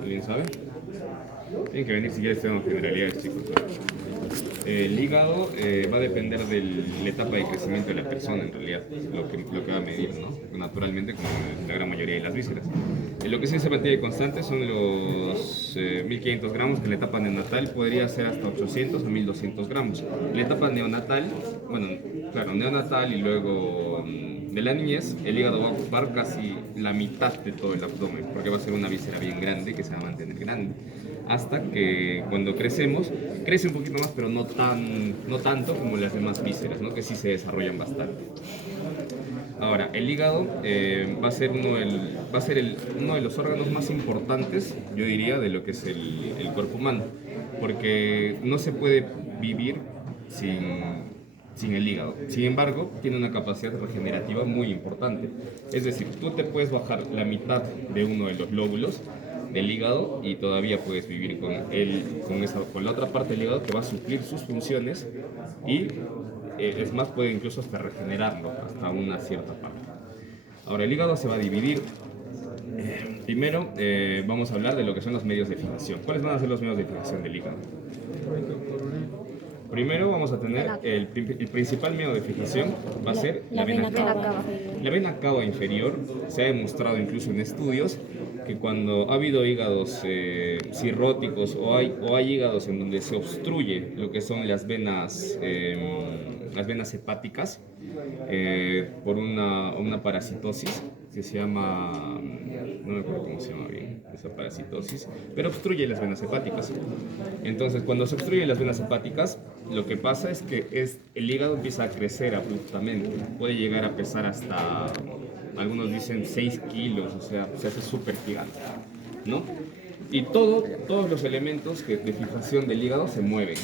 ¿Alguien sabe? Tienen que venir si quieres, tenemos generalidades, chicos. El hígado va a depender de la etapa de crecimiento de la persona, en realidad, lo que va a medir, ¿no? Naturalmente, como la gran mayoría de las vísceras. Lo que sí se mantiene constante son los 1500 gramos, que en la etapa neonatal podría ser hasta 800 a 1200 gramos. En la etapa neonatal, bueno, claro, neonatal y luego de la niñez, el hígado va a ocupar casi la mitad de todo el abdomen, porque va a ser una víscera bien grande que se va a mantener grande. Hasta que cuando crecemos, crece un poquito más, pero no tanto como las demás vísceras, ¿no? Que sí se desarrollan bastante. Ahora, el hígado va a ser uno de los órganos más importantes, yo diría, de lo que es el cuerpo humano, porque no se puede vivir sin el hígado. Sin embargo, tiene una capacidad regenerativa muy importante. Es decir, tú te puedes bajar la mitad de uno de los lóbulos del hígado y todavía puedes vivir con la otra parte del hígado que va a suplir sus funciones y es más, puede incluso hasta regenerarlo hasta una cierta parte. Ahora, el hígado se va a dividir. Primero vamos a hablar de lo que son los medios de fijación. ¿Cuáles van a ser los medios de fijación del hígado? Primero vamos a tener el principal medio de fijación, va a ser la vena cava. La vena cava inferior se ha demostrado incluso en estudios que cuando ha habido hígados cirróticos o hay hígados en donde se obstruye lo que son las venas hepáticas por una parasitosis que se llama, no me acuerdo cómo se llama bien esa parasitosis, pero obstruye las venas hepáticas. Entonces, cuando se obstruyen las venas hepáticas, lo que pasa es que el hígado empieza a crecer abruptamente, puede llegar a pesar hasta, algunos dicen 6 kilos, o sea, se hace súper gigante, ¿no? Y todos los elementos de fijación del hígado se mueven.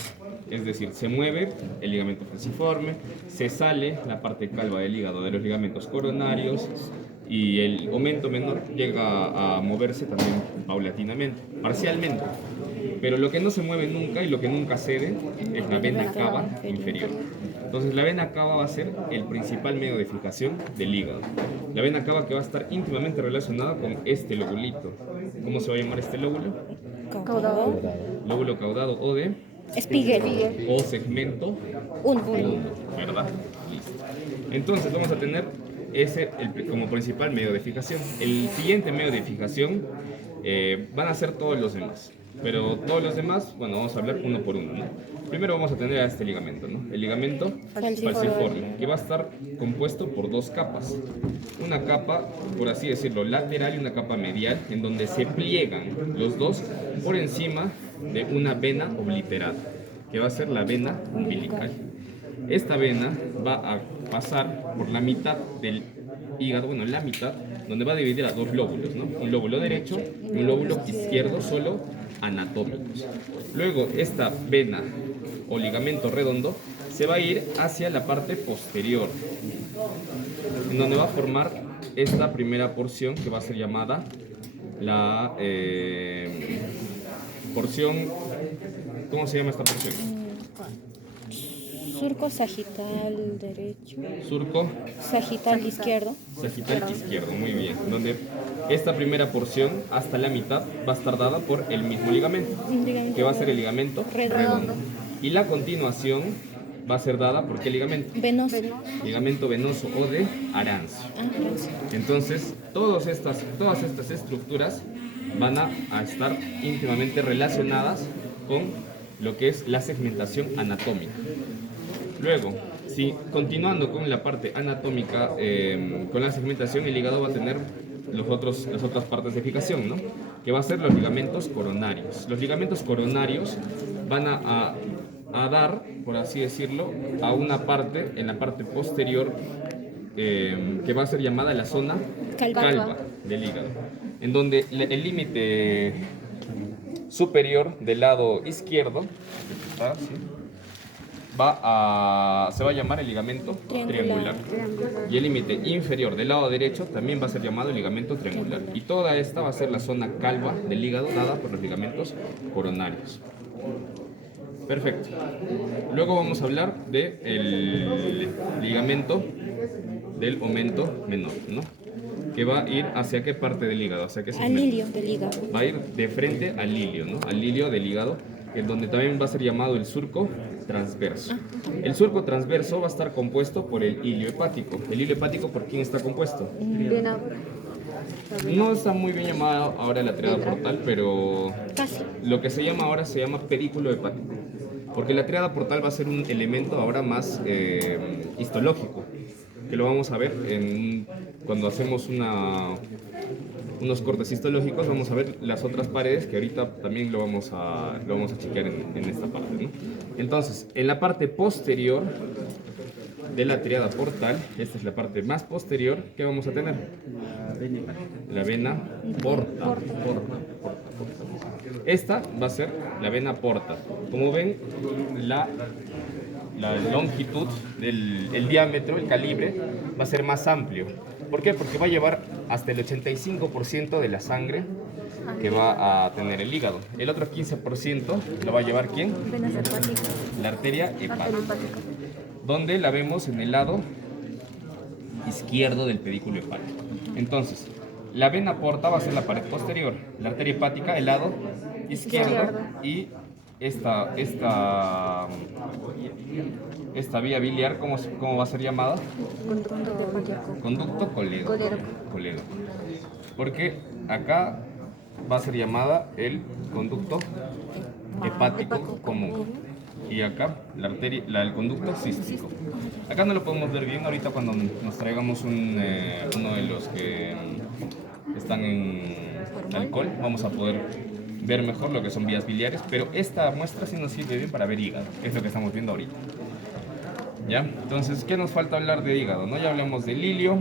Es decir, se mueve el ligamento falciforme, se sale la parte calva del hígado de los ligamentos coronarios y el aumento menor llega a moverse también paulatinamente, parcialmente. Pero lo que no se mueve nunca y lo que nunca cede es la vena cava inferior. Entonces la vena cava va a ser el principal medio de fijación del hígado. La vena cava que va a estar íntimamente relacionada con este lobulito. ¿Cómo se va a llamar este lóbulo? Caudado. Lóbulo caudado o de Spiegel. o segmento Uno. ¿verdad? Listo. Entonces vamos a tener como principal medio de fijación. El siguiente medio de fijación van a ser todos los demás. Pero todos los demás, bueno, vamos a hablar uno por uno, ¿no? Primero vamos a tener a este ligamento, ¿no? El ligamento falciforme, que va a estar compuesto por dos capas. Una capa, por así decirlo, lateral y una capa medial, en donde se pliegan los dos por encima de una vena obliterada, que va a ser la vena umbilical. Esta vena va a pasar por la mitad del hígado, bueno, la mitad, donde va a dividir a dos lóbulos, ¿no? Un lóbulo derecho y un lóbulo izquierdo, solo anatómicos. Luego, esta vena o ligamento redondo se va a ir hacia la parte posterior, en donde va a formar esta primera porción que va a ser llamada la porción, ¿cómo se llama esta porción? Surco sagital derecho. Surco Sagital izquierdo. sagital izquierdo, muy bien. Donde esta primera porción hasta la mitad va a estar dada por el mismo ligamento, que va a ser el ligamento redondo. Y la continuación va a ser dada por qué ligamento? Venoso. Ligamento venoso o de Arancio. Entonces, todas estas estructuras van a estar íntimamente relacionadas con lo que es la segmentación anatómica. Luego, continuando con la parte anatómica, con la segmentación, el hígado va a tener las otras partes de fijación, ¿no? Que va a ser los ligamentos coronarios. Los ligamentos coronarios van a dar, por así decirlo, a una parte, en la parte posterior, que va a ser llamada la zona calva del hígado, en donde el límite superior del lado izquierdo, ¿sí? Se va a llamar el ligamento triangular. Y el límite inferior del lado derecho también va a ser llamado el ligamento triangular. Y toda esta va a ser la zona calva del hígado dada por los ligamentos coronarios. Perfecto. Luego vamos a hablar del ligamento del aumento menor, ¿no? que va a ir hacia qué parte del hígado, hacia qué Al segmento. ilio del hígado. Va a ir de frente al ilio, ¿no? Al ilio del hígado, en donde también va a ser llamado el surco transverso. El surco transverso va a estar compuesto por el ilio hepático. ¿El ilio hepático por quién está compuesto? Vena. No está muy bien llamada ahora la triada portal, pero Casi. lo que se llama ahora se llama pedículo hepático. Porque la triada portal va a ser un elemento ahora más histológico, que lo vamos a ver cuando hacemos unos cortes histológicos. Vamos a ver las otras paredes, que ahorita también lo vamos a chequear en esta parte, ¿no? Entonces, en la parte posterior de la triada portal, esta es la parte más posterior, ¿qué vamos a tener? La vena porta. Esta va a ser la vena porta. Como ven, la longitud el diámetro, el calibre, va a ser más amplio. ¿Por qué? Porque va a llevar hasta el 85% de la sangre que va a tener el hígado. El otro 15% lo va a llevar ¿quién? Venas hepáticas. La arteria hepática, Hepática. donde la vemos en el lado izquierdo del pedículo hepático. Entonces, la vena porta va a ser la pared posterior, la arteria hepática el lado izquierdo, y esta vía biliar, ¿cómo va a ser llamada? Conducto hepático. Conducto colédoco. Colédoco. Porque acá va a ser llamada el conducto hepático común. Y acá el conducto cístico. Acá no lo podemos ver bien ahorita cuando nos traigamos uno de los que están en alcohol. Vamos a poder ver mejor lo que son vías biliares, pero esta muestra sí nos sirve bien para ver hígado, es lo que estamos viendo ahorita. ¿Ya? Entonces, ¿qué nos falta hablar de hígado? ¿No? Ya hablamos del ilio,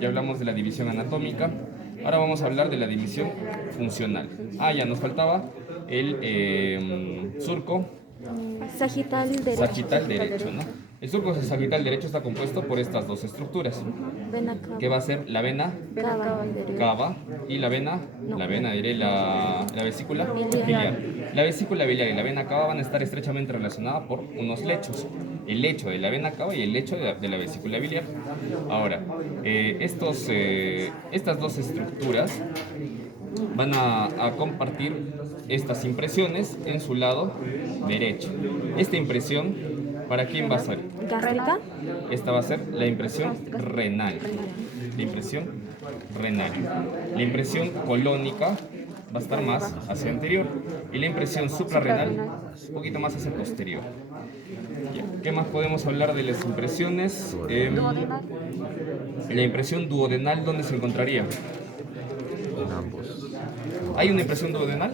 ya hablamos de la división anatómica, ahora vamos a hablar de la división funcional. Ya nos faltaba el surco sagital derecho, ¿no? El surco sagital derecho está compuesto por estas dos estructuras, Vena cava. que va a ser la vena cava y la vena vesícula biliar. La vesícula biliar y la vena cava van a estar estrechamente relacionadas por unos lechos. El lecho de la vena cava y el lecho de la vesícula biliar. Ahora, estas dos estructuras van a compartir estas impresiones en su lado derecho. Esta impresión, ¿para quién va a ser? ¿Gástrica? Esta va a ser la impresión renal. La impresión renal. La impresión colónica va a estar más hacia anterior y la impresión suprarrenal un poquito más hacia posterior. Ya. ¿Qué más podemos hablar de las impresiones? Duodenal. La impresión duodenal, ¿dónde se encontraría? ¿Hay una impresión duodenal?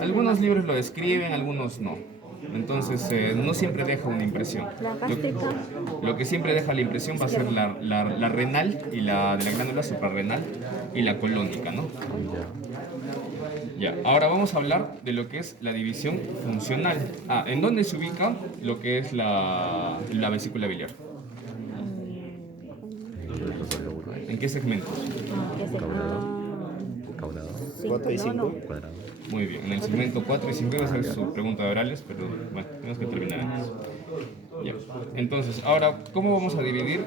Algunos libros lo describen, algunos no. Entonces, no siempre deja una impresión. La gástrica. Lo que siempre deja la impresión va a ser la renal y la de la glándula suprarrenal y la colónica, ¿no? Ya, ahora vamos a hablar de lo que es la división funcional. ¿En dónde se ubica lo que es la vesícula biliar? ¿En qué segmentos? 4 y 5. Muy bien, en el segmento 4 y 5 va a ser su pregunta de orales, pero bueno, tenemos que terminar antes. Ya. Entonces, ahora, ¿cómo vamos a dividir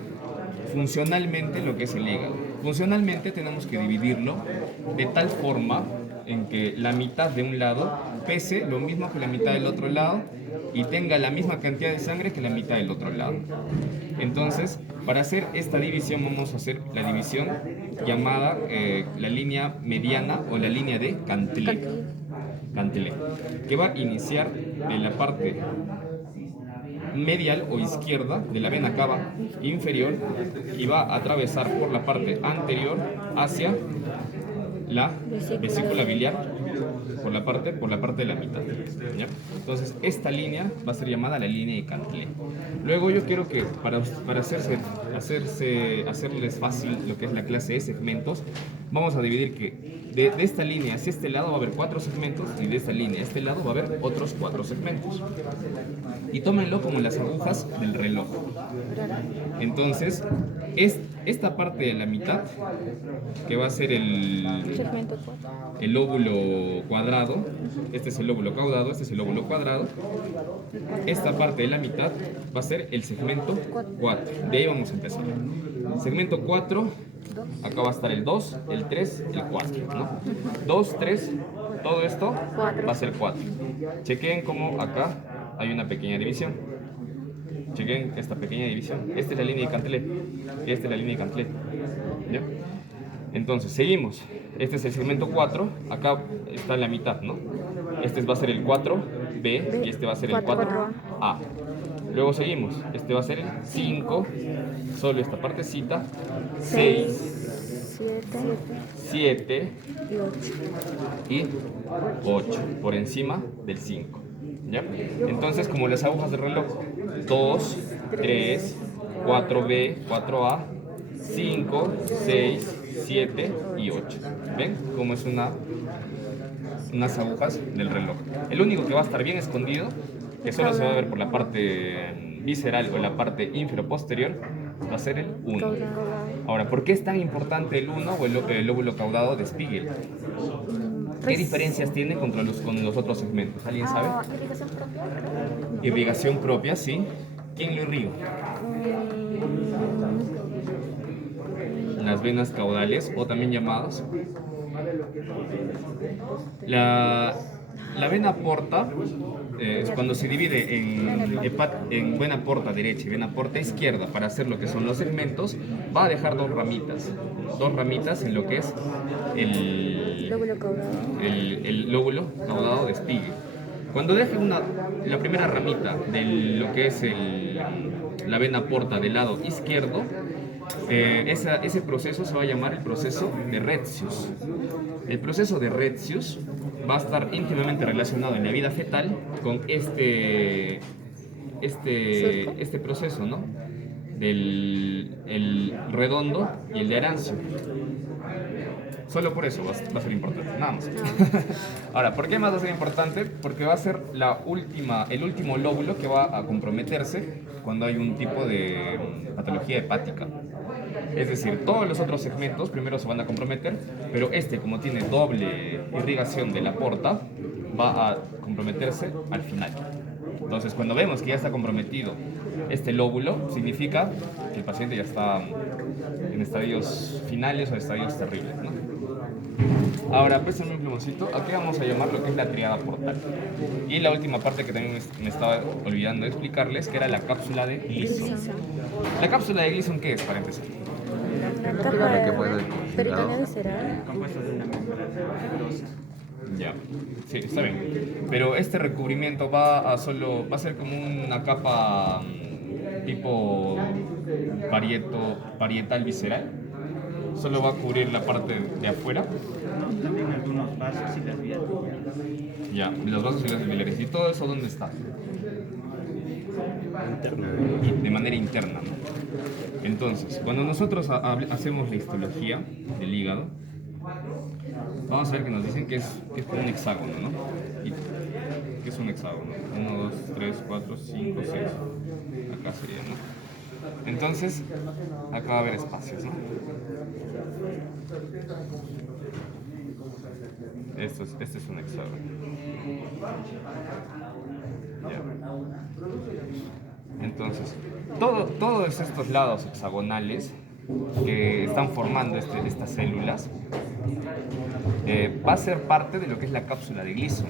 funcionalmente lo que es el hígado? Funcionalmente tenemos que dividirlo de tal forma en que la mitad de un lado pese lo mismo que la mitad del otro lado y tenga la misma cantidad de sangre que la mitad del otro lado. Entonces, para hacer esta división vamos a hacer la división llamada la línea mediana o la línea de Cantelé, que va a iniciar de la parte medial o izquierda de la vena cava inferior y va a atravesar por la parte anterior hacia la vesícula biliar por la parte de la mitad, ¿ya? Entonces esta línea va a ser llamada la línea de Cantelé. Luego yo quiero que para hacerles fácil lo que es la clase de segmentos, vamos a dividir que de esta línea hacia este lado va a haber 4 segmentos y de esta línea a este lado va a haber otros 4 segmentos. Y tómenlo como las agujas del reloj. Entonces, esta parte de la mitad, que va a ser Segmento 4. el lóbulo cuadrado, este es el lóbulo caudado, este es el lóbulo cuadrado, esta parte de la mitad va a ser el segmento 4. De ahí vamos a empezar. Segmento 4 Acá va a estar el 2, el 3, el 4, ¿no? 2, 3, todo esto va a ser 4. Chequen cómo acá hay una pequeña división. Chequen esta pequeña división. Esta es la línea de Cantelet. Esta es la línea de Cantelet. ¿Ya? Entonces, seguimos. Este es el segmento 4. Acá está en la mitad, ¿no? Este va a ser el 4B y este va a ser el 4A. Luego seguimos. Este va a ser el 5, solo esta partecita. 6, 7 y 8, por encima del 5. ¿Ya? Entonces, como las agujas del reloj, 2, 3, 4B, 4A, 5, 6, 7 y 8. ¿Ven? Como es unas agujas del reloj. El único que va a estar bien escondido, que solo se va a ver por la parte visceral o la parte inferoposterior, va a ser el 1. Ahora, ¿por qué es tan importante el 1 o el lóbulo caudado de Spiegel? ¿Qué diferencias tiene con los otros segmentos? ¿Alguien sabe? Irrigación propia. Irrigación propia, sí. ¿Quién lo irriga? Las venas caudales, o también llamadas. La vena porta es cuando se divide en vena porta derecha y vena porta izquierda para hacer lo que son los segmentos, va a dejar dos ramitas en lo que es el lóbulo caudado de Spiegel. Cuando deje la primera ramita de lo que es la vena porta del lado izquierdo, ese proceso se va a llamar el proceso de Retzius. El proceso de Retzius va a estar íntimamente relacionado en la vida fetal con este proceso, ¿no? El redondo y el de Arancio. Solo por eso va a ser importante, nada más. Ahora, ¿por qué más va a ser importante? Porque va a ser el último lóbulo que va a comprometerse cuando hay un tipo de patología hepática. Es decir, todos los otros segmentos primero se van a comprometer, pero como tiene doble irrigación de la porta, va a comprometerse al final. Entonces, cuando vemos que ya está comprometido este lóbulo, significa que el paciente ya está en estadios finales o estadios terribles, ¿no? Ahora, préstame un plumoncito. Aquí vamos a llamar lo que es la triada portal. Y la última parte que también me estaba olvidando de explicarles, que era la cápsula de Gleason. ¿La cápsula de Gleason qué es, para empezar? La capa peritoneal visceral. Compuesto de una membrana fibrosa. Ya, sí, está bien. Pero este recubrimiento va a ser como una capa tipo parietal visceral. Solo va a cubrir la parte de afuera. También algunos vasos y las vías biliares. Ya, los vasos y las biliares. ¿Y todo eso dónde está? De manera interna, ¿no? Entonces, cuando nosotros hacemos la histología del hígado, vamos a ver que nos dicen que es como un hexágono, ¿no? ¿Qué es un hexágono? 1, 2, 3, 4, 5, 6. Acá sería, ¿no? Entonces, acá va a haber espacios, ¿no? Este es un hexágono. Ya. Entonces, todos estos lados hexagonales que están formando estas células va a ser parte de lo que es la cápsula de Gleason.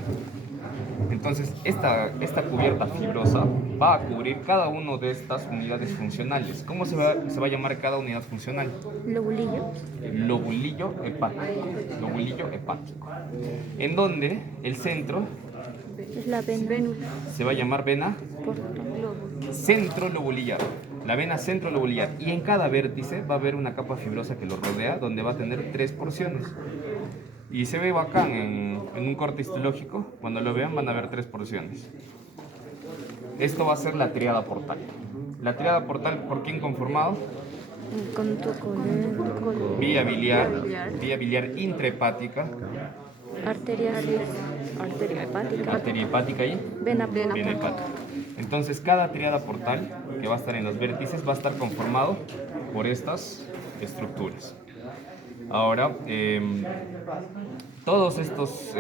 Entonces, esta cubierta fibrosa va a cubrir cada una de estas unidades funcionales. ¿Cómo se va a llamar cada unidad funcional? Lobulillo. Lobulillo hepático. Lobulillo hepático. En donde el centro Es la vena. se va a llamar vena centrolobulillar. La vena centrolobulillar. Y en cada vértice va a haber una capa fibrosa que lo rodea, donde va a tener 3 porciones. Y se ve bacán en un corte histológico. Cuando lo vean van a ver 3 porciones. Esto va a ser la triada portal. La triada portal, ¿por quién conformado? Vía biliar intrahepática, arteria hepática y Vena vena hepática. Entonces, cada triada portal que va a estar en los vértices va a estar conformado por estas estructuras. Ahora, todos estos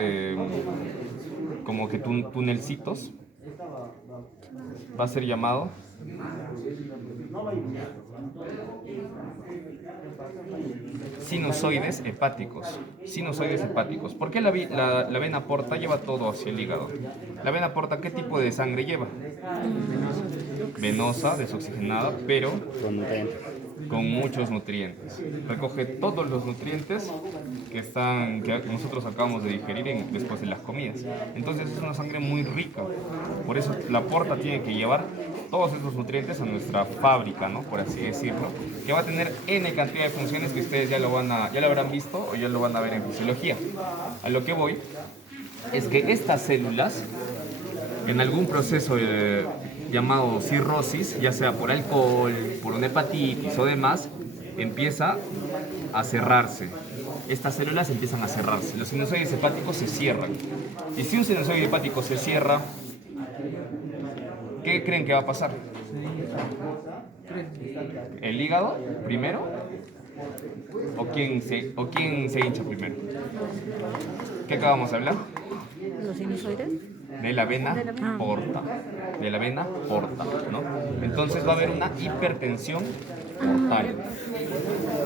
como que tunelcitos va a ser llamado sinusoides hepáticos. Sinusoides hepáticos. ¿Por qué la vena porta lleva todo hacia el hígado? La vena porta, ¿qué tipo de sangre lleva? Venosa, desoxigenada, pero Con nutrientes. con muchos nutrientes. Recoge todos los nutrientes que nosotros acabamos de digerir después de las comidas. Entonces es una sangre muy rica. Por eso la porta tiene que llevar todos esos nutrientes a nuestra fábrica, ¿no? Por así decirlo, que va a tener N cantidad de funciones que ustedes ya lo habrán visto o ya lo van a ver en fisiología. A lo que voy es que estas células, en algún proceso llamado cirrosis, ya sea por alcohol, por una hepatitis o demás, empieza a cerrarse. Estas células empiezan a cerrarse. Los sinusoides hepáticos se cierran. Y si un sinusoide hepático se cierra, ¿qué creen que va a pasar? ¿El hígado primero? ¿O quién se hincha primero? ¿Qué acabamos de hablar? ¿Los sinusoides? De la vena porta. De la vena porta, ¿no? Entonces va a haber una hipertensión portal.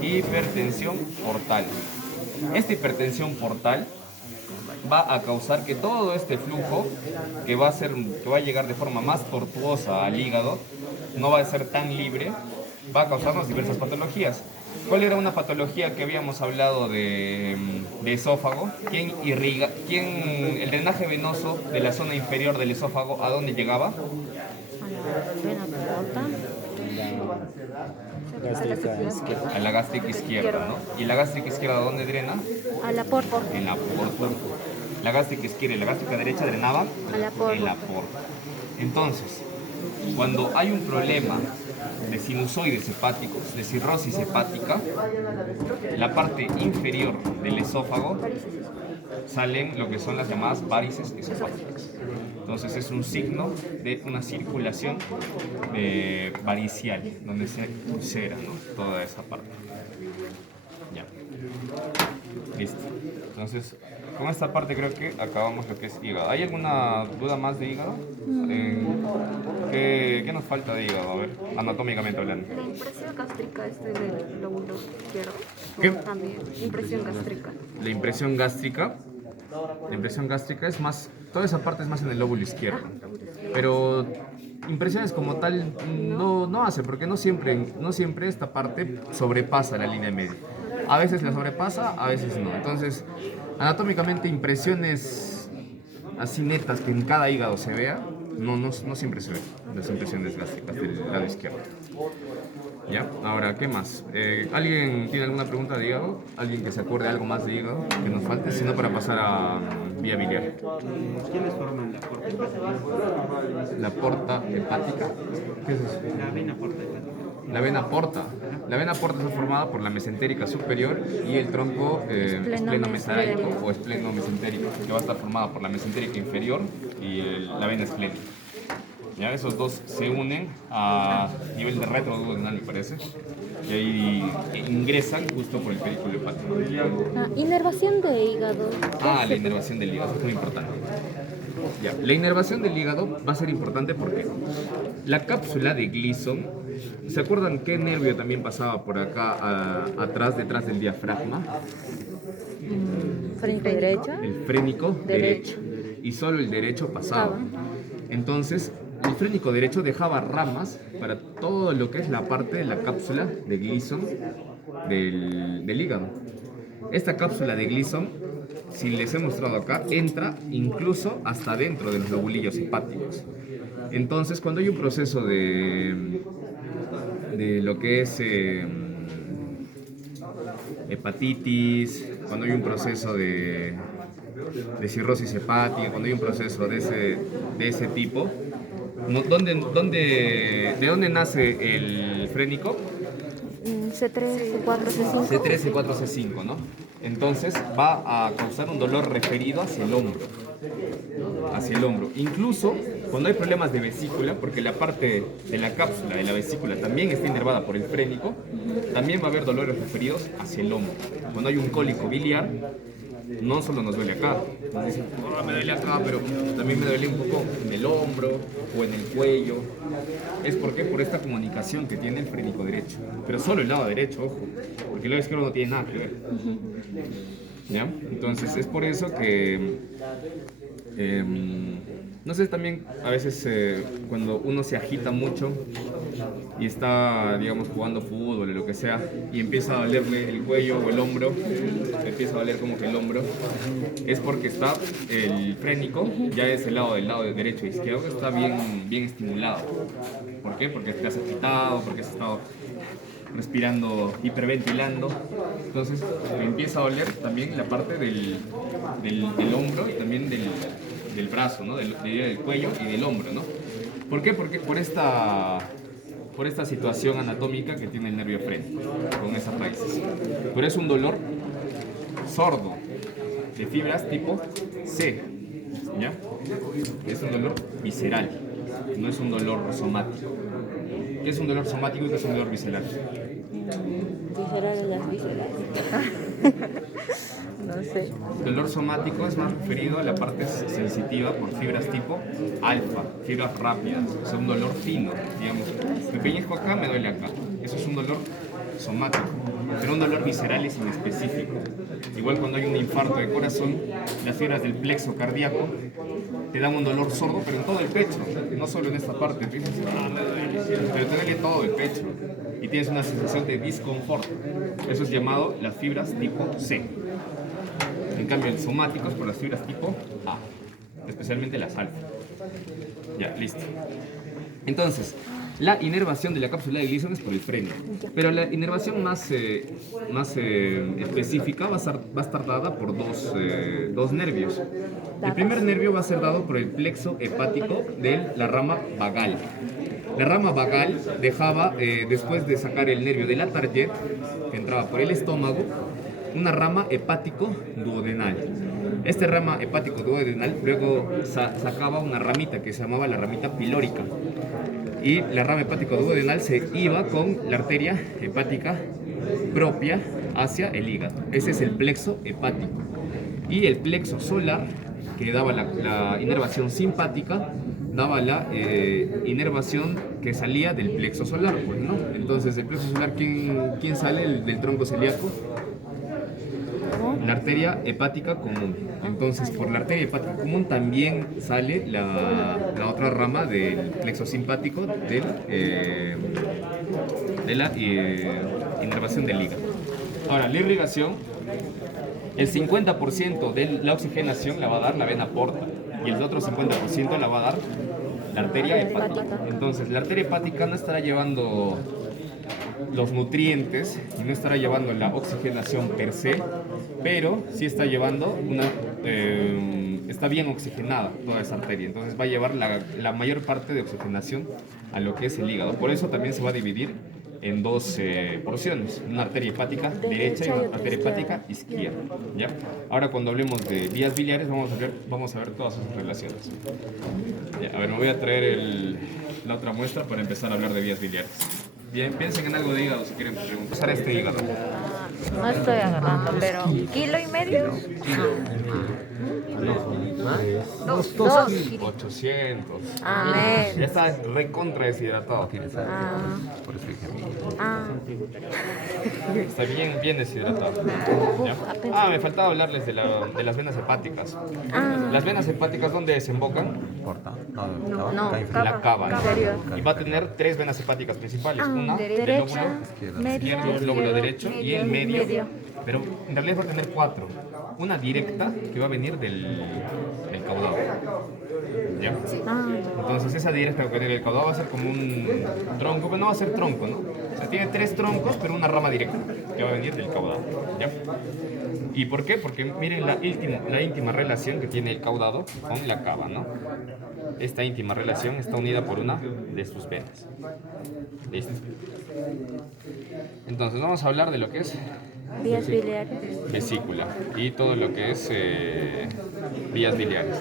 Hipertensión portal. Esta hipertensión portal va a causar que todo este flujo que va a llegar de forma más tortuosa al hígado, no va a ser tan libre, va a causarnos diversas patologías. ¿Cuál era una patología que habíamos hablado de esófago? El drenaje venoso de la zona inferior del esófago, ¿a dónde llegaba? A la vena porta. Gástrica izquierda. A la gástrica izquierda, ¿no? ¿Y la gástrica izquierda dónde drena? A la porta. En la porta. La gástrica izquierda y la gástrica derecha drenaban A la porta. en la porta. Entonces, cuando hay un problema de sinusoides hepáticos, de cirrosis hepática, la parte inferior del esófago salen lo que son las llamadas varices esofágicas. Entonces es un signo de una circulación varicial, donde se ulcera, ¿no? Toda esa parte. Ya. Listo. Entonces, con esta parte creo que acabamos lo que es hígado. ¿Hay alguna duda más de hígado? ¿Qué nos falta de hígado? A ver, anatómicamente hablando. La impresión gástrica del lóbulo izquierdo. ¿Qué? También, impresión gástrica. La impresión gástrica es más, toda esa parte es más en el lóbulo izquierdo. Pero impresiones como tal no hace, porque no siempre esta parte sobrepasa la línea media. A veces la sobrepasa, a veces no. Entonces, anatómicamente impresiones así netas que en cada hígado se vea, no siempre se ven las impresiones gástricas del lado izquierdo. ¿Ya? Ahora, ¿qué más? ¿Alguien tiene alguna pregunta de hígado? ¿Alguien que se acuerde de algo más de hígado que nos falte? Si no, para pasar a vía biliar. ¿Quiénes forman la porta hepática? La porta hepática. ¿Qué es eso? La vena porta hepática. La vena porta. La vena porta está formada por la mesentérica superior y el tronco esplenomesenterico o esplenomesenterico, que va a estar formada por la mesentérica inferior y la vena esplénica. ¿Ya? Esos dos se unen a nivel de retroduodenal, me parece, y ahí ingresan justo por el pedículo hepático. Inervación de hígado. La inervación del hígado es muy importante. Ya. La inervación del hígado va a ser importante porque la cápsula de Gleason, ¿se acuerdan qué nervio también pasaba por acá atrás, detrás del diafragma? Frénico derecho. El frénico derecho. Y solo el derecho pasaba. Entonces, el frénico derecho dejaba ramas para todo lo que es la parte de la cápsula de Gleason del hígado. Esta cápsula de Gleason, si les he mostrado acá, entra incluso hasta dentro de los lobulillos hepáticos. Entonces, cuando hay un proceso de lo que es hepatitis, cuando hay un proceso de cirrosis hepática, cuando hay un proceso de ese tipo, ¿de dónde nace el frénico? C3, C4, C5. C3, C4, C5, ¿no? entonces va a causar un dolor referido hacia el hombro. Hacia el hombro. Incluso cuando hay problemas de vesícula, porque la parte de la cápsula de la vesícula también está inervada por el frénico, también va a haber dolores referidos hacia el hombro. Cuando hay un cólico biliar, no solo nos duele acá, nos dicen, "Oh, me duele acá, pero también me duele un poco en el hombro o en el cuello". Es porque por esta comunicación que tiene el frénico derecho, pero solo el lado derecho, ojo, porque el lado izquierdo no tiene nada que ver. ¿Ya? Entonces es por eso que no sé, también a veces cuando uno se agita mucho y está, digamos, jugando fútbol o lo que sea, y empieza a dolerle el cuello o el hombro, empieza a doler como que el hombro, es porque está el frénico, ya es el lado del lado derecho e izquierdo, está bien estimulado. ¿Por qué? Porque te has agitado, porque has estado respirando, hiperventilando. Entonces empieza a doler también la parte del hombro y también del brazo, ¿no? Del cuello y del hombro, ¿no? ¿Por qué? Porque por esta situación anatómica que tiene el nervio frénico con esas raíces. Pero es un dolor sordo, de fibras tipo C, ¿ya? Es un dolor visceral, no es un dolor somático. ¿Qué es un dolor somático y qué es un dolor visceral? Visceral de las vísceras. No sé. El dolor somático es más referido a la parte sensitiva por fibras tipo alfa, fibras rápidas, o sea, un dolor fino, digamos. Me pellizco acá, me duele acá. Eso es un dolor somático, pero un dolor visceral es inespecífico. Igual cuando hay un infarto de corazón, las fibras del plexo cardíaco te dan un dolor sordo, pero en todo el pecho, no solo en esta parte. Te dices, me duele, pero te duele todo el pecho y tienes una sensación de disconfort. Eso es llamado las fibras tipo C. En cambio, el somático es por las fibras tipo A, especialmente las alfa. Ya, listo. Entonces, la inervación de la cápsula de Gleason es por el freno, pero la inervación más específica va a estar dada por dos nervios. El primer nervio va a ser dado por el plexo hepático de la rama vagal. La rama vagal dejaba, después de sacar el nervio de la target, que entraba por el estómago, una rama hepático-duodenal. Esta rama hepático-duodenal luego sacaba una ramita que se llamaba la ramita pilórica. Y la rama hepático-duodenal se iba con la arteria hepática propia hacia el hígado. Ese es el plexo hepático. Y el plexo solar, que daba la inervación simpática, daba la inervación que salía del plexo solar, pues, ¿no? Entonces, el plexo solar, ¿quién sale del tronco celíaco? La arteria hepática común. Entonces, por la arteria hepática común también sale la otra rama del plexo simpático de la inervación del hígado. Ahora, la irrigación, el 50% de la oxigenación la va a dar la vena porta y el otro 50% la va a dar la arteria hepática. Entonces, la arteria hepática no estará llevando los nutrientes y no estará llevando la oxigenación per se, pero sí está llevando está bien oxigenada toda esa arteria, entonces va a llevar la mayor parte de oxigenación a lo que es el hígado. Por eso también se va a dividir en dos porciones, una arteria hepática derecha y una arteria hepática izquierda, ¿ya? Ahora cuando hablemos de vías biliares vamos a ver todas sus relaciones. Ya, a ver, me voy a traer la otra muestra para empezar a hablar de vías biliares. Bien, piensen en algo de hígado si quieren preguntar este hígado. No estoy agarrando, pero ¿kilo y medio? Dos. 800. Amén. Ya está recontra deshidratado. Está bien deshidratado. ¿Ya? Me faltaba hablarles de las venas hepáticas. Las venas hepáticas, ¿dónde desembocan? No, En la cava. Inferior. Y va a tener tres venas hepáticas principales. Una del derecha, lóbulo media, izquierdo, el lóbulo derecho y el medio. medio. Pero en realidad va a tener cuatro. Una directa que va a venir del caudado. ¿Ya? Entonces esa directa que va a venir del caudado va a ser como un tronco, pero no va a ser tronco, ¿no? O sea, tiene tres troncos, pero una rama directa que va a venir del caudado. ¿Ya? ¿Y por qué? Porque miren la íntima relación que tiene el caudado con la cava, ¿no? Esta íntima relación está unida por una de sus venas. Listo. Entonces vamos a hablar de lo que es Vías biliares. Vesícula y todo lo que es vías biliares.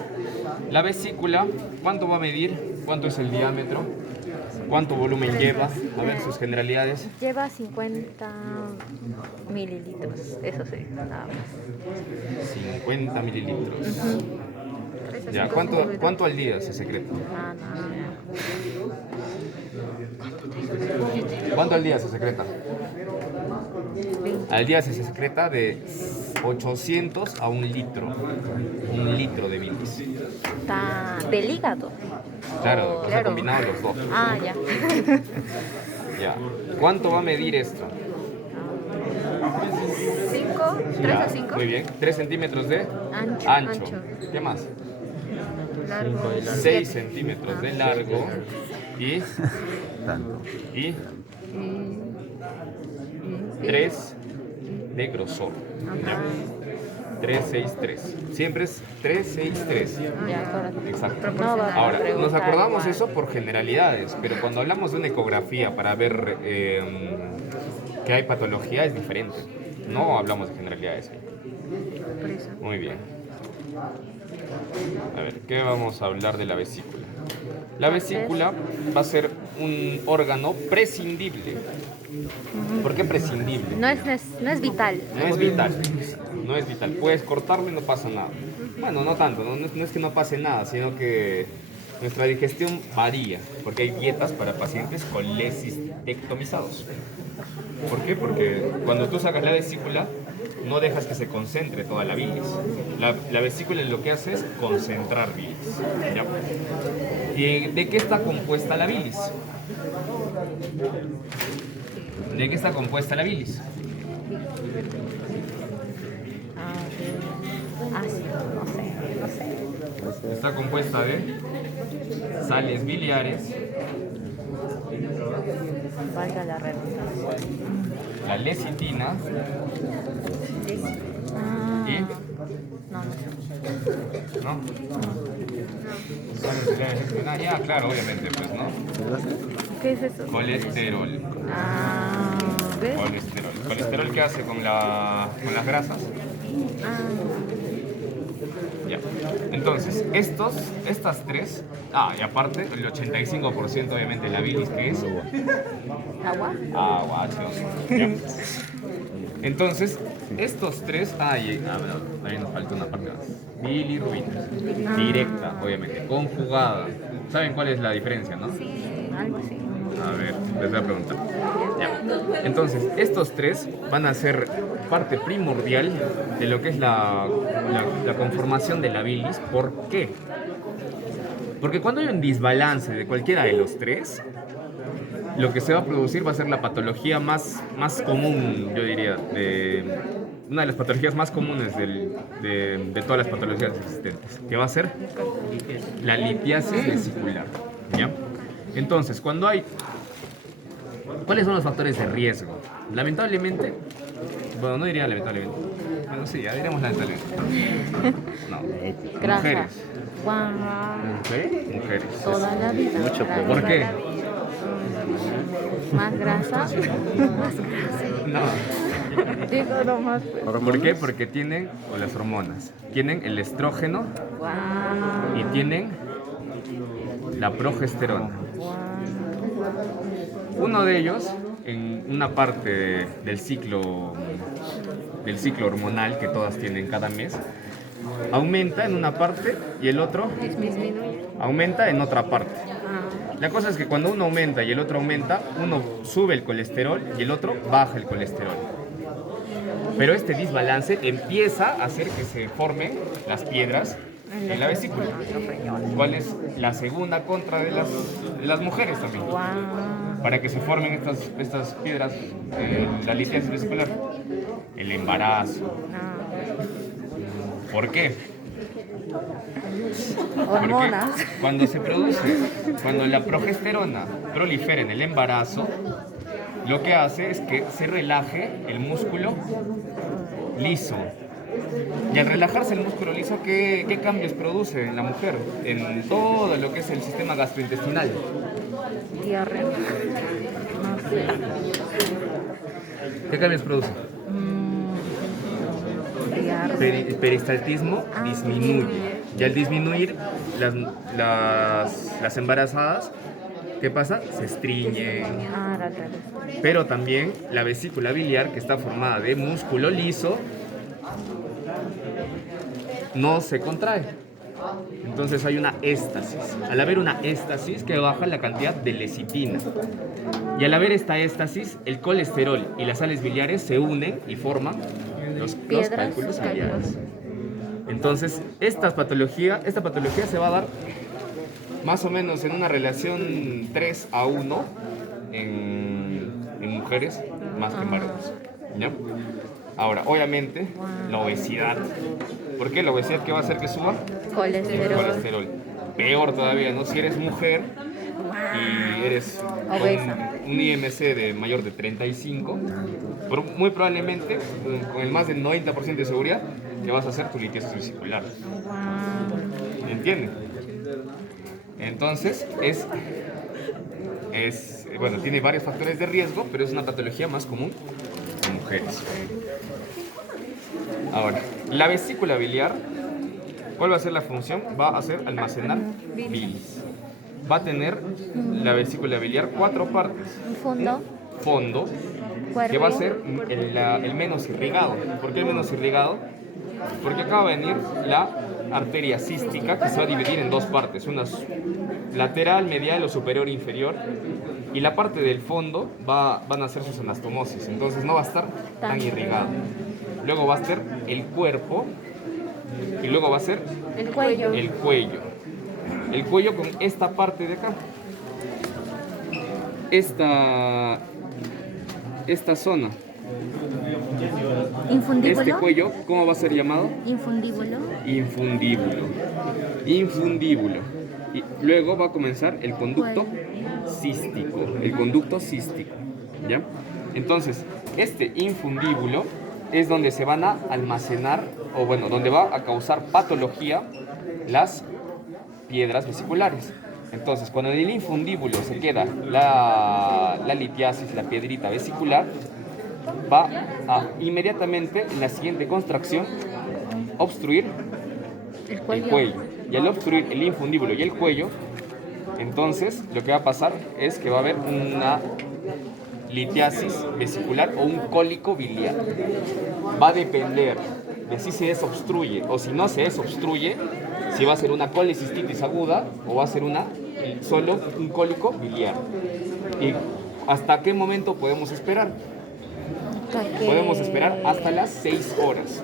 La vesícula, ¿cuánto va a medir? ¿Cuánto es el diámetro? ¿Cuánto volumen lleva? A ver sus generalidades. Lleva 50 mililitros. Eso sí, nada más. 50 mililitros. Ya, ¿cuánto al día se secreta? Ah, no. ¿Cuánto al día se secreta? Al día se secreta de 800 a 1 litro. 1 litro de bilis. Está del hígado. Claro, se han Claro. combinado los dos. Ah, ya. Ya. ¿Cuánto va a medir esto? 5, 3 Ya, a 5. muy bien. 3 centímetros de Ancho. ancho. ¿Qué más? Largo. 6 centímetros de largo y, y 3 de grosor. ¿Ya? 3, 6, 3. Siempre es 3, 6, 3. Ya, acuérdate. Exacto. No va a Ahora, nos preguntar acordamos igual. eso por generalidades, pero cuando hablamos de una ecografía para ver que hay patología es diferente. No hablamos de generalidades. Por eso. Muy bien. A ver, ¿qué vamos a hablar de la vesícula? La vesícula va a ser un órgano prescindible. ¿Por qué prescindible? No es vital. No es vital. No es vital. Puedes cortarlo y no pasa nada. Bueno, no tanto. No es que no pase nada, sino que nuestra digestión varía. Porque hay dietas para pacientes colecistectomizados. ¿Por qué? Porque cuando tú sacas la vesícula, no dejas que se concentre toda la bilis. La vesícula lo que hace es concentrar bilis. ¿Ya? ¿Y de qué está compuesta la bilis? ¿De qué está compuesta la bilis? Ácido, no sé. Está compuesta de sales biliares, Valga la redundancia. la lecitina Ah, y... no sé. ¿No? Sales biliares, lecitina. Ya, claro, obviamente, pues, ¿no? ¿Qué es eso? Colesterol. Ah, ¿ves? Colesterol. ¿Colesterol qué hace con las grasas? Ah, Ya. Entonces, estas tres, y aparte, el 85% obviamente de la bilis, que es agua. agua, ácidos. Ya. Entonces, estos tres, ahí nos falta una parte más. Bilirrubina. Directa, obviamente, conjugada. ¿Saben cuál es la diferencia, no? Sí, algo así. A ver, les voy a preguntar. Ya. Entonces, estos tres van a ser parte primordial de lo que es la conformación de la bilis. ¿Por qué? Porque cuando hay un desbalance de cualquiera de los tres, lo que se va a producir va a ser la patología más común, yo diría, una de las patologías más comunes de todas las patologías existentes, que va a ser la litiasis vesicular. ¿Ya? Entonces, cuando hay... ¿Cuáles son los factores de riesgo? Lamentablemente, bueno, no diría lamentablemente, bueno, sí, ya diremos lamentablemente. No, Grasa. mujeres. Guau. Mujeres. Toda la vida. Mucho Toda peor. ¿Por la qué? vida. Más grasa. Más grasa. No. Digo nomás. Pues. ¿Por qué? Porque tienen las hormonas. Tienen el estrógeno Guau. y tienen la progesterona. Guau. Uno de ellos, en una parte del ciclo hormonal que todas tienen cada mes, aumenta en una parte y el otro Disminuye. aumenta en otra parte. Ah, La cosa es que cuando uno aumenta y el otro aumenta, uno sube el colesterol y el otro baja el colesterol. Pero este desbalance empieza a hacer que se formen las piedras en la vesícula. ¿Cuál es la segunda contra de las mujeres también? Guau. Para que se formen estas piedras en la litiasis vesicular. El embarazo. ¿Por qué? Hormonas. Porque cuando la progesterona prolifera en el embarazo, lo que hace es que se relaje el músculo liso. Y al relajarse el músculo liso, ¿qué cambios produce en la mujer? En todo lo que es el sistema gastrointestinal. Diarrea. No sé. ¿Qué cambios produce? el peristaltismo disminuye. Y al disminuir, las embarazadas, ¿qué pasa? Se estriñen. Ah, claro. Pero también la vesícula biliar, que está formada de músculo liso, no se contrae. Entonces hay una éstasis. Al haber una éstasis, que baja la cantidad de lecitina. Y al haber esta éstasis, el colesterol y las sales biliares se unen y forman los cálculos biliares. Entonces, esta patología se va a dar más o menos en una relación 3:1 en mujeres más que en varones. ¿Ya? Ahora, obviamente, la obesidad. ¿Por qué la obesidad? ¿Qué va a hacer que suba? Colesterol. El colesterol. Peor todavía, ¿no? Si eres mujer y eres Obesa. un IMC de mayor de 35, pero muy probablemente, con el más del 90% de seguridad, te vas a hacer tu litiasis vesicular. ¿Entienden? Entonces, bueno, tiene varios factores de riesgo, pero es una patología más común en mujeres. Ahora, la vesícula biliar, ¿cuál va a ser la función? Va a ser almacenar bilis. Va a tener la vesícula biliar 4 partes. Fondo. Fondo, que va a ser el menos irrigado. ¿Por qué el menos irrigado? Porque acá va a venir la arteria cística, que se va a dividir en 2 partes, una lateral, medial o superior inferior, y la parte del fondo van a hacer sus anastomosis, entonces no va a estar tan irrigado. Luego va a ser el cuerpo y luego va a ser El cuello. el cuello. El cuello con esta parte de acá. Esta zona. Infundíbulo. Este cuello, ¿cómo va a ser llamado? Infundíbulo. Infundíbulo. Y luego va a comenzar el conducto cístico. El conducto cístico. ¿Ya? Entonces, este infundíbulo es donde se van a almacenar, o bueno, donde va a causar patología las piedras vesiculares. Entonces, cuando en el infundíbulo se queda la litiasis, la piedrita vesicular, va a inmediatamente en la siguiente contracción obstruir el cuello. Y al obstruir el infundíbulo y el cuello, entonces lo que va a pasar es que va a haber una litiasis vesicular o un cólico biliar. Va a depender de si se desobstruye o si no se desobstruye, si va a ser una colecistitis aguda o va a ser solo un cólico biliar. ¿Y hasta qué momento podemos esperar? Podemos esperar hasta las 6 horas.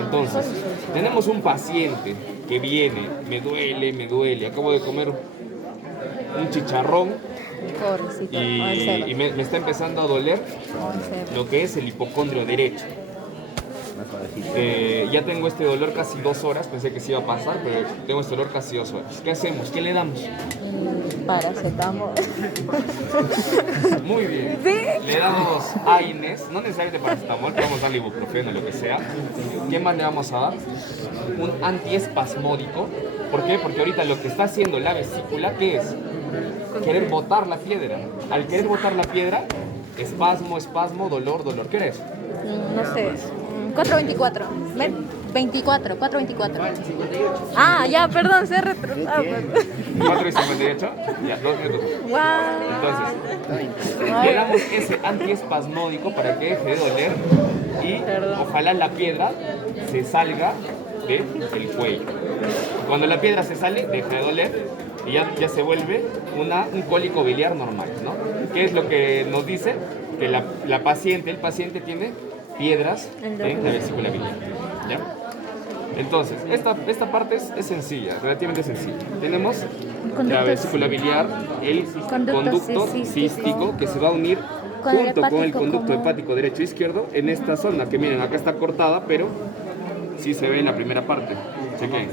Entonces, tenemos un paciente que viene, me duele, acabo de comer un chicharrón y me está empezando a doler lo que es el hipocondrio derecho. Ya tengo este dolor casi 2 horas, pensé que se iba a pasar, pero tengo este dolor casi 2 horas. ¿Qué hacemos? ¿Qué le damos? Paracetamol. Muy bien. ¿Sí? Le damos AINES, no necesariamente paracetamol, podemos darle ibuprofeno, lo que sea. ¿Qué más le vamos a dar? Un antiespasmódico. ¿Por qué? Porque ahorita lo que está haciendo la vesícula, ¿qué es? Querer botar la piedra. Al querer botar la piedra, espasmo, dolor. ¿Qué eres? No sé. 424. 424. Ah, ya, perdón, se retrasado. 4:58, ya, 2 minutos. Wow. Entonces, le damos ese antiespasmódico para que deje de doler y ojalá la piedra se salga del cuello. Cuando la piedra se sale, deja de doler y ya se vuelve un cólico biliar normal, ¿no? ¿Qué es lo que nos dice? Que el paciente tiene piedras en la vesícula biliar, ¿ya? Entonces, esta parte es sencilla, relativamente sencilla. Tenemos la vesícula biliar, el conducto cístico que se va a unir junto con el conducto hepático derecho e izquierdo en esta zona, que miren, acá está cortada, pero sí se ve en la primera parte. Chequen,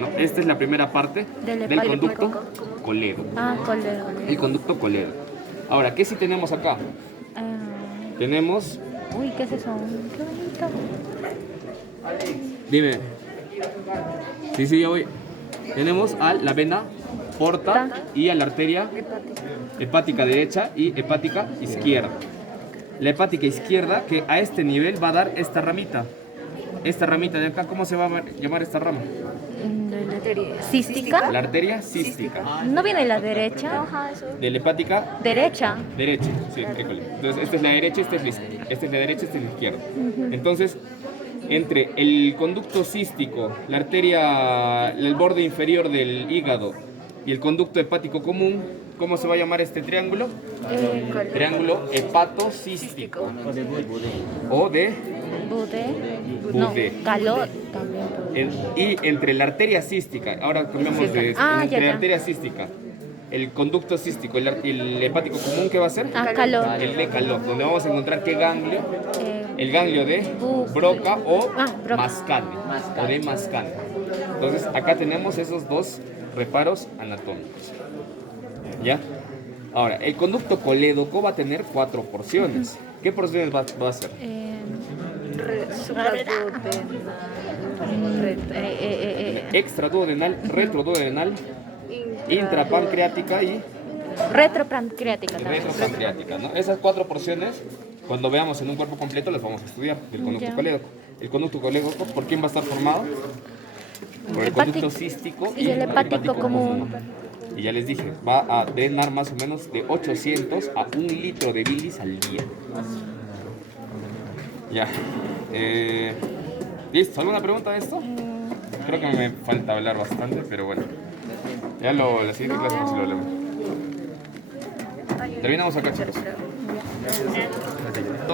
¿no? Esta es la primera parte del conducto coledo. Coledo. El conducto coledo. Ahora, ¿qué sí tenemos acá? Tenemos... Uy, ¿qué es eso? Qué bonito. Dime. Sí, ya voy. Tenemos a la vena porta y a la arteria hepática derecha y hepática izquierda. la hepática izquierda, que a este nivel va a dar esta ramita. Esta ramita de acá, ¿cómo se va a llamar esta rama? ¿Cística? La arteria cística. ¿No viene la derecha? De la hepática Derecha. derecha, sí, école. Entonces, esta es la derecha, esta es la derecha, esta es la izquierda. Entonces, entre el conducto cístico, la arteria, el borde inferior del hígado y el conducto hepático común, ¿cómo se va a llamar este triángulo? Triángulo hepatocístico. O de Budé. No, Budé. calor también. Y entre la arteria cística, ahora cambiamos de entre ya. la arteria cística, el conducto cístico y el hepático común, ¿qué va a ser? Calor. El de calor, donde vamos a encontrar qué ganglio, el ganglio de Bu- Broca o Broca. Mascane, o de Mascane. Entonces acá tenemos esos dos reparos anatómicos. ¿Ya? Ahora, el conducto colédoco va a tener 4 porciones. ¿Qué porciones va a ser? Extraduodenal, retroduodenal, intrapancreática y Retropancreática también. retropancreática, ¿no? Esas 4 porciones, cuando veamos en un cuerpo completo, las vamos a estudiar del conducto Ya. colédoco. El conducto colédoco, ¿por quién va a estar formado? Por el Hepático conducto cístico y el hepático común. Y ya les dije, va a drenar más o menos de 800 a 1 litro de bilis al día. Ya. ¿Listo? ¿Alguna pregunta de esto? Creo que me falta hablar bastante, pero bueno. Ya la siguiente clase pues, lo hablamos. Terminamos acá, chicos.